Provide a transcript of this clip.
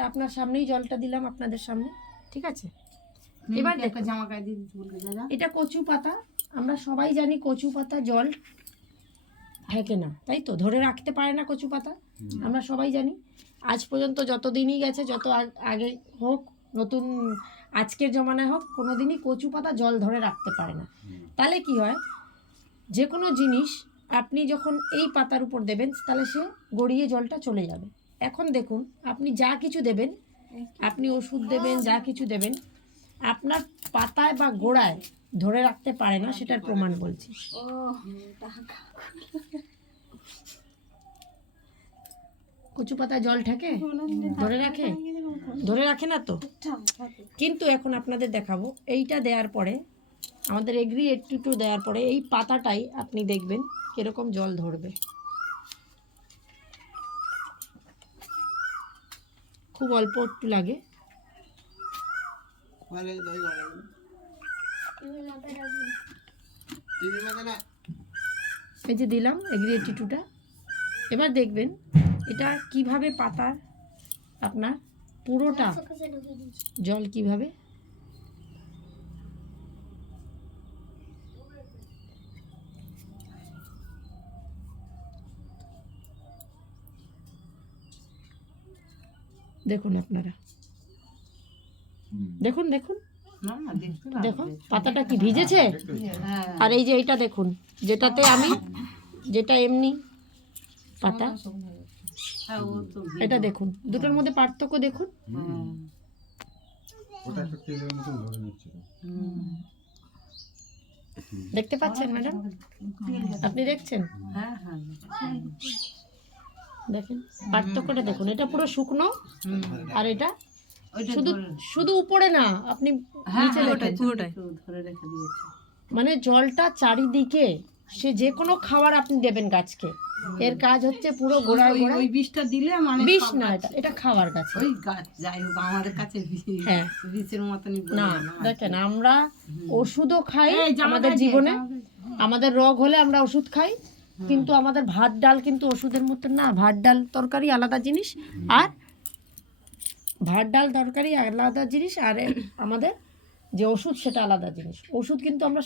এটা আপনার সামনেই জলটা দিলাম আপনাদের সামনে, ঠিক আছে? এবার একটা জামা গায়ে দিয়ে দিতে বলবে দাদা। এটা কচু পাতা, আমরা সবাই জানি কচু পাতা জল ঠেকে না, তাই তো? ধরে রাখতে পারে না কচু পাতা, আমরা সবাই জানি। আজ পর্যন্ত যত দিনই গেছে, যত আগে হোক, নতুন আজকের জমানায় হোক, কোনো দিনই কচু পাতা জল ধরে রাখতে পারে না। তাহলে কি হয়, যে কোনো জিনিস আপনি যখন এই পাতার উপর দেবেন তাহলে সে গড়িয়ে জলটা চলে যাবে। এখন দেখুন, আপনি যা কিছু দেবেন, আপনি ওষুধ দেবেন, যা কিছু দেবেন, আপনার পাতায় বা গোড়ায় ধরে রাখতে পারে না, সেটার প্রমাণ বলছি। কচু পাতায় জল ঠেকে? ধরে রাখে? ধরে রাখে না তো। কিন্তু এখন আপনাদের দেখাবো, এইটা দেওয়ার পরে, আমাদের এগ্রি 82 দেওয়ার পরে এই পাতাটাই আপনি দেখবেন কিরকম জল ধরবে। খুব অল্প একটু লাগে। এই যে দিলাম এগ্রি 82টা, এবার দেখবেন এটা কিভাবে পাতার আপনার পুরোটা জল কিভাবে দেখুন আপনারা, দেখুন দেখুন দেখুন পাতাটা কি ভিজেছে। আর এই যে এটা দেখুন, যেটাতে আমি, যেটা এমনি পাতা, এটা দেখুন, দুটোর মধ্যে পার্থক্য দেখুন। দেখতে পাচ্ছেন ম্যাডাম? আপনি দেখছেন? দেখেন পার্থক্যটা দেখুন, এটা পুরো শুকনো আর এটা শুধু শুধু উপরে না, আপনি নিচে দেখেন মানে জলটা চারিদিকে, সে যে কোনো খাবার আপনি দেবেন গাছকে, এর কাজ হচ্ছে পুরো গোড়ায় গোড়ায়। ওই বিষটা দিলে মানে বিষ না, এটা এটা খাওয়ার গাছ। ওই গাছ যাই হোক আমাদের কাছে হ্যাঁ বিষের মতনই না, দেখেন আমরা ওষুধও খাই আমাদের জীবনে, আমাদের রোগ হলে আমরা ওষুধ খাই, কিন্তু আমাদের ভাত ডাল কিন্তু ওষুধের মতো না। ভাত ডাল তরকারি আলাদা জিনিস, আর ভাত ডাল তরকারি আলাদা জিনিস, আর আমাদের যে ওষুধ সেটা আলাদা জিনিস। ওষুধ কিন্তু আমরা